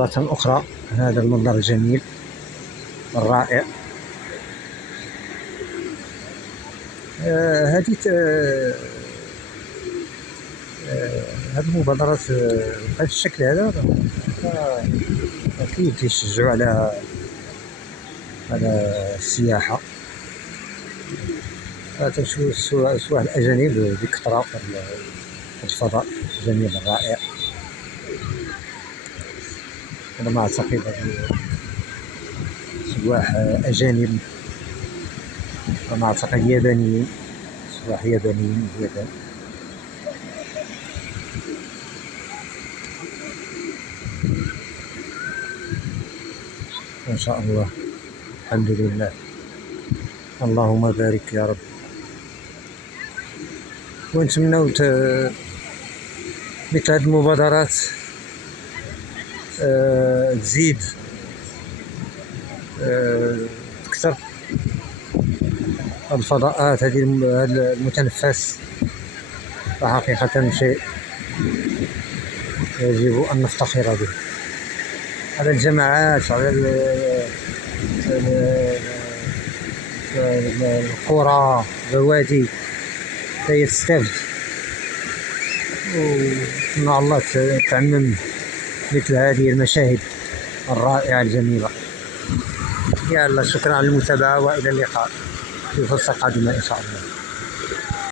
مرة أخرى هذا المنظر الجميل الرائع. هذه هذه المبادرات بهذا الشكل هذا أكيد يشجعوا على السياحة. تشوف الأجانب بكثرة في الفضاء الجميل الرائع. أنا ما أعتقد سواح أجانب، أنا أعتقد يابانيين، سواح يابانيين اليابان. ما شاء الله، الحمد لله، اللهم بارك يا رب. ونتمنوا مثل هذه المبادرات تزيد تكثر. الفضاءات هذه المتنفس حقيقة شيء يجب أن نفتخر به. على الجماعات، على القرى، البوادي هي تستافد، وإن الله تعمم مثل هذه المشاهد الرائعة الجميلة. يلا، شكرا على المتابعة، وإلى اللقاء في فرصة قادمة إن شاء الله.